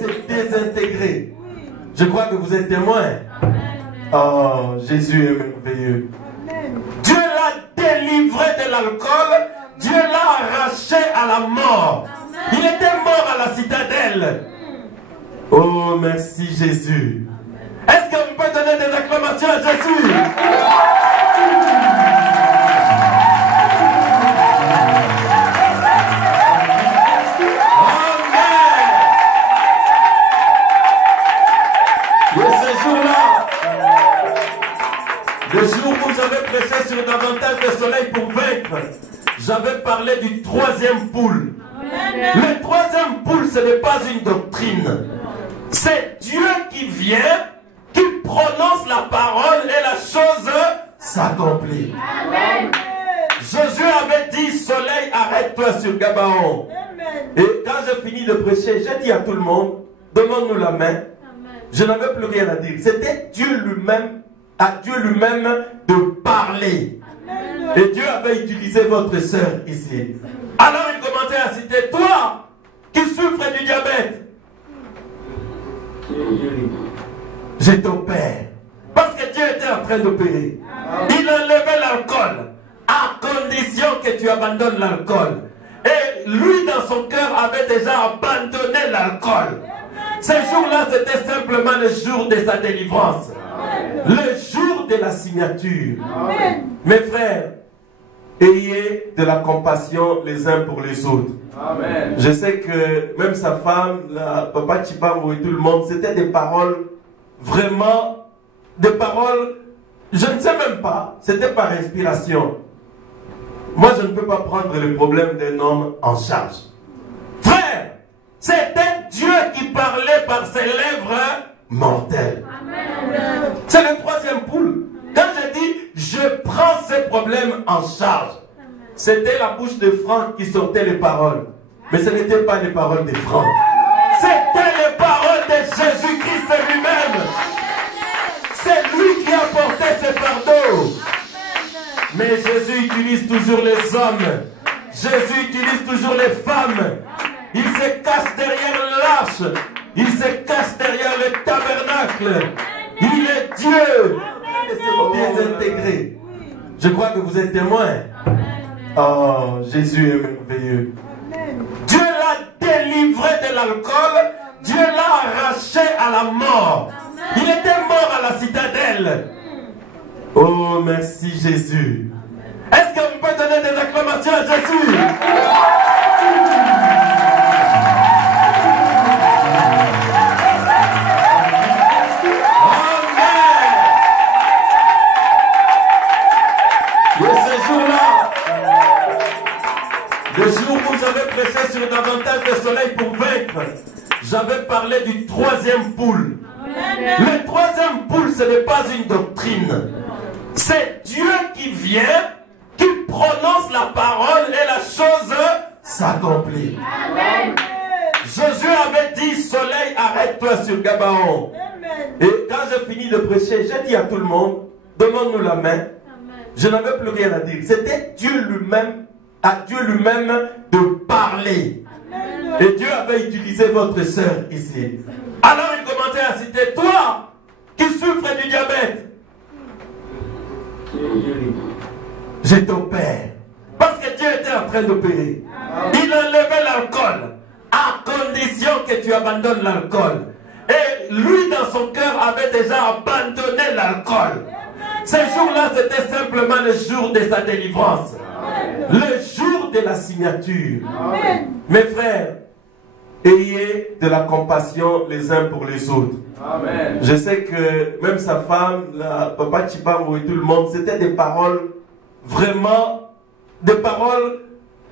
C'est désintégré. Je crois que vous êtes témoins. Oh, Jésus est merveilleux. Dieu l'a délivré de l'alcool. Dieu l'a arraché à la mort. Il était mort à la citadelle. Oh, merci Jésus. Est-ce que vous pouvez donner des acclamations à Jésus? Le jour où j'avais prêché sur davantage de soleil pour vaincre, j'avais parlé du troisième poule. Le troisième poule, ce n'est pas une doctrine. C'est Dieu qui vient, qui prononce la parole et la chose s'accomplit. Jésus avait dit, soleil, arrête-toi sur Gabaon. Et quand j'ai fini de prêcher, j'ai dit à tout le monde, demande-nous la main. Je n'avais plus rien à dire. C'était Dieu lui-même, à Dieu lui-même de parler. Et Dieu avait utilisé votre sœur ici. Alors il commençait à citer, toi qui souffres du diabète, je t'opère. Parce que Dieu était en train d'opérer. Il enlevait l'alcool à condition que tu abandonnes l'alcool. Et lui dans son cœur avait déjà abandonné l'alcool. Ce jour-là, c'était simplement le jour de sa délivrance. Le jour de la signature. Amen. Mes frères, ayez de la compassion les uns pour les autres. Amen. Je sais que même sa femme, Papa Chibambo et tout le monde, c'était des paroles, vraiment, des paroles, je ne sais même pas, c'était par inspiration. Moi, je ne peux pas prendre le problème d'un homme en charge. Frère, c'était Dieu qui parlait par ses lèvres mortelles. C'est le troisième poule. Quand je dis je prends ces problèmes en charge, c'était la bouche de Franck qui sortait les paroles. Mais ce n'était pas les paroles de Franck. C'était les paroles de Jésus-Christ lui-même. C'est lui qui a porté ses fardeaux. Mais Jésus utilise toujours les hommes. Jésus utilise toujours les femmes. Il se cache derrière l'arche. Il se cache derrière le tabernacle. Il est Dieu. Désintégré. Je crois que vous êtes témoins. Oh, Jésus est merveilleux. Dieu l'a délivré de l'alcool. Dieu l'a arraché à la mort. Il était mort à la citadelle. Oh, merci Jésus. Est-ce que vous pouvez donner des acclamations à Jésus? Le jour où j'avais prêché sur davantage de soleil pour vaincre, parler du troisième poule. Le troisième poule, ce n'est pas une doctrine. C'est Dieu qui vient, qui prononce la parole et la chose s'accomplit. Jésus avait dit, soleil, arrête-toi sur Gabaon. Et quand j'ai fini de prêcher, j'ai dit à tout le monde, demande-nous la main. Je n'avais plus rien à dire. C'était Dieu lui-même, à Dieu lui-même de parler. Et Dieu avait utilisé votre sœur ici. Alors il commençait à citer, toi qui souffres du diabète, je t'opère. Parce que Dieu était en train d'opérer. Il enlevait l'alcool, à condition que tu abandonnes l'alcool. Et lui, dans son cœur, avait déjà abandonné l'alcool. Ce jour-là, c'était simplement le jour de sa délivrance. Le jour de la signature. Mes frères, ayez de la compassion les uns pour les autres. Amen. Je sais que même sa femme, Papa Chibango et tout le monde, c'était des paroles, vraiment, des paroles,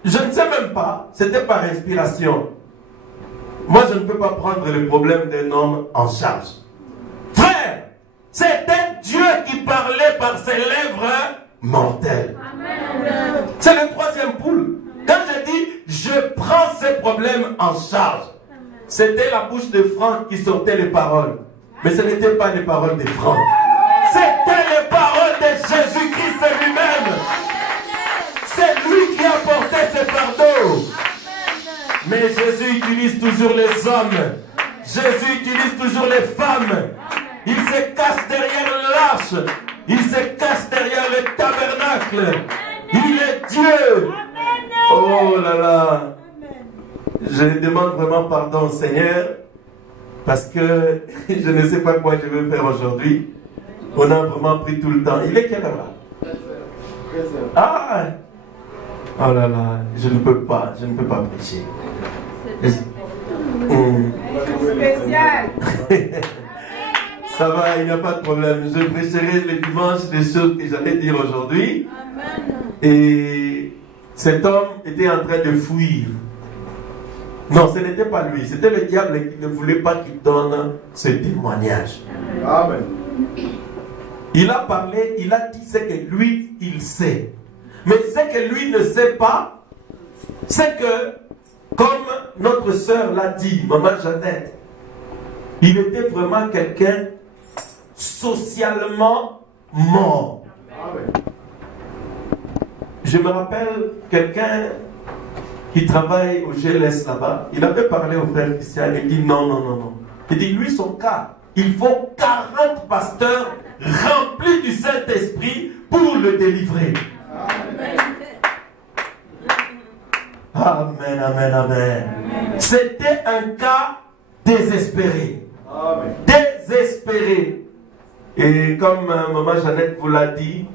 je ne sais même pas, c'était par inspiration. Moi, je ne peux pas prendre le problème d'un homme en charge. Frère, c'était Dieu qui parlait par ses lèvres mortelles. C'est le troisième poule. Quand je dis, je prends ces problèmes en charge, c'était la bouche de Franck qui sortait les paroles. Mais ce n'était pas les paroles de Franck. C'était les paroles de Jésus-Christ lui-même. C'est lui qui a porté ce fardeau. Mais Jésus utilise toujours les hommes. Jésus utilise toujours les femmes. Il se cache derrière l'arche. Il se cache derrière le tabernacle. Il est Dieu. Oh là là. Je demande vraiment pardon au Seigneur. Parce que je ne sais pas quoi je vais faire aujourd'hui. On a vraiment pris tout le temps. Il est quelle heure là? Ah! Oh là là, je ne peux pas prêcher. Spécial. Ça va, il n'y a pas de problème. Je prêcherai le dimanche les choses que j'allais dire aujourd'hui. Et cet homme était en train de fuir. Non, ce n'était pas lui. C'était le diable qui ne voulait pas qu'il donne ce témoignage. Amen. Il a parlé, il a dit ce que lui, il sait. Mais ce que lui ne sait pas, c'est que, comme notre sœur l'a dit, Maman Jeannette, il était vraiment quelqu'un socialement mort. Je me rappelle quelqu'un qui travaille au GLS là-bas, il avait parlé au frère Christian, il dit non. Il dit, lui, son cas, il faut 40 pasteurs remplis du Saint-Esprit pour le délivrer. Amen, amen, amen. C'était un cas désespéré. Amen. Désespéré. Et comme Maman Jeannette vous l'a dit,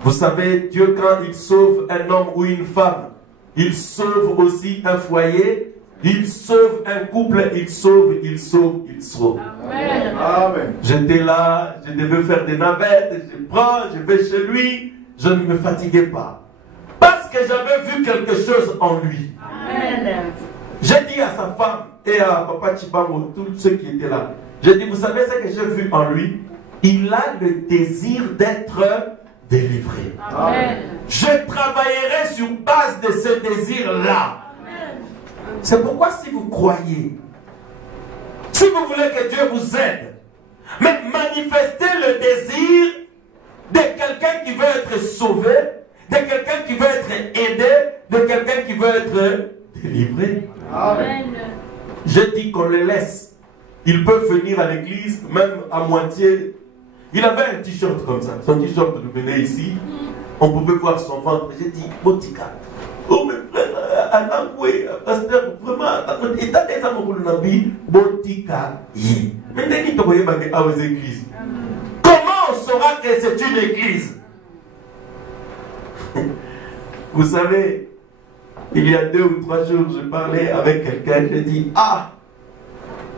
vous savez, Dieu, quand il sauve un homme ou une femme, il sauve aussi un foyer, il sauve un couple, il sauve. Amen. Amen. J'étais là, je devais faire des navettes, je vais chez lui, je ne me fatiguais pas. Parce que j'avais vu quelque chose en lui. Amen. J'ai dit à sa femme et à Papa Chibango, tous ceux qui étaient là, j'ai dit, vous savez ce que j'ai vu en lui? Il a le désir d'être délivré. Amen. Je travaillerai sur base de ce désir-là. C'est pourquoi si vous croyez, si vous voulez que Dieu vous aide, mais manifestez le désir de quelqu'un qui veut être sauvé, de quelqu'un qui veut être aidé, de quelqu'un qui veut être délivré. Amen. Je dis qu'on le laisse. Ils peuvent venir à l'église, même à moitié. Il avait un t-shirt comme ça. Son t-shirt venait ici. On pouvait voir son ventre. J'ai dit, Botika. Oh, mes frères, Anangwe, pasteur, vraiment, état des amoureux de Nabi, Botika. Maintenant, il y a aux églises. Comment on saura que c'est une église? Vous savez, il y a 2 ou 3 jours, je parlais avec quelqu'un, je dis,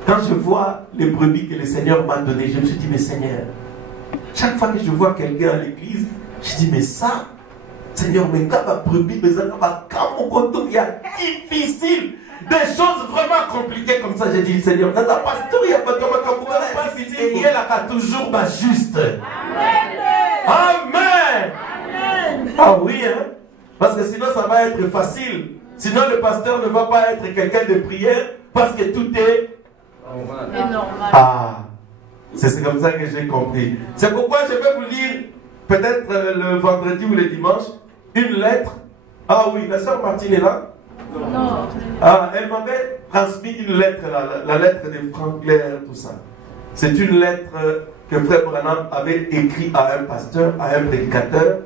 quand je vois les brebis que le Seigneur m'a données, je me suis dit, mais Seigneur, chaque fois que je vois quelqu'un à l'église, je dis, mais ça, Seigneur, mais quand ma brebis, mais ça, il y a difficile. des choses vraiment compliquées comme ça. J'ai dit, Seigneur, dans ta pasteur, il y a pas de et il y a toujours juste. Amen. Ah oui, hein? Parce que sinon ça va être facile. Sinon le pasteur ne va pas être quelqu'un de prière parce que tout est normal. Ah, c'est comme ça que j'ai compris. C'est pourquoi je vais vous lire, peut-être le vendredi ou le dimanche, une lettre. Ah oui, la sœur Martine est là? Non. Ah, elle m'avait transmis une lettre, la lettre de Franck Clair, tout ça. C'est une lettre que Frère Branham avait écrite à un pasteur, à un prédicateur.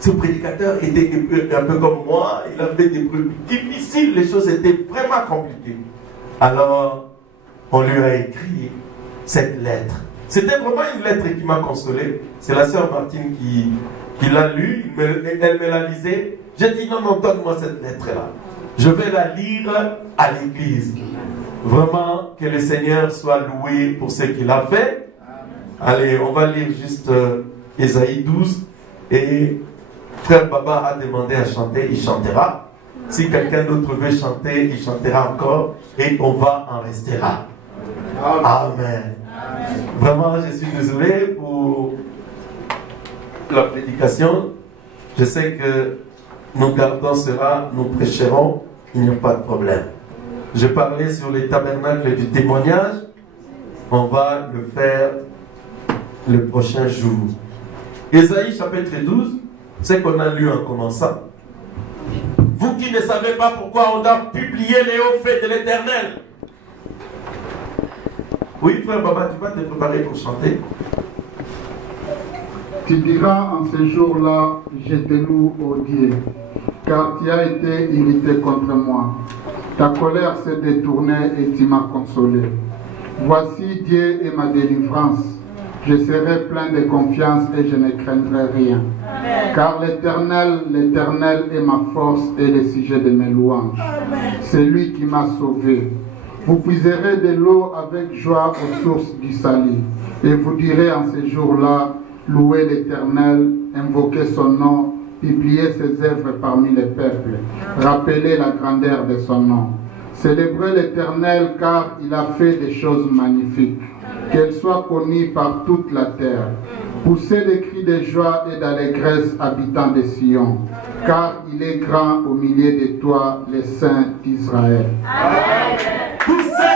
Ce prédicateur était un peu comme moi, il avait des problèmes difficiles, les choses étaient vraiment compliquées. Alors, on lui a écrit cette lettre. C'était vraiment une lettre qui m'a consolé. C'est la sœur Martine qui l'a lue, elle me l'a lisée. J'ai dit non, donne-moi cette lettre-là. Je vais la lire à l'église. Vraiment, que le Seigneur soit loué pour ce qu'il a fait. Allez, on va lire juste Ésaïe 12. Et Frère Baba a demandé à chanter, il chantera. Si quelqu'un d'autre veut chanter, il chantera encore. Et on va en rester là. Amen. Vraiment, je suis désolé pour la prédication. Je sais que nous gardons cela, nous prêcherons, il n'y a pas de problème. Je parlais sur les tabernacles du témoignage. On va le faire le prochain jour. Ésaïe chapitre 12, c'est qu'on a lu en commençant. Vous qui ne savez pas pourquoi on a publié les hauts faits de l'Éternel. Oui, frère Baba, tu vas te préparer pour chanter. Tu diras en ce jour-là, je te loue, ô Dieu, car tu as été irrité contre moi. Ta colère s'est détournée et tu m'as consolé. Voici Dieu est ma délivrance. Je serai plein de confiance et je ne craindrai rien. Car l'Éternel est ma force et le sujet de mes louanges. C'est lui qui m'a sauvé. Vous puiserez de l'eau avec joie aux sources du salut. Et vous direz en ce jour-là, louez l'Éternel, invoquez son nom, publiez ses œuvres parmi les peuples. Rappelez la grandeur de son nom. Célébrez l'Éternel car il a fait des choses magnifiques. Qu'elle soit connue par toute la terre. Poussez des cris de joie et d'allégresse, habitants de Sion, car il est grand au milieu de toi, les saints d'Israël. Poussez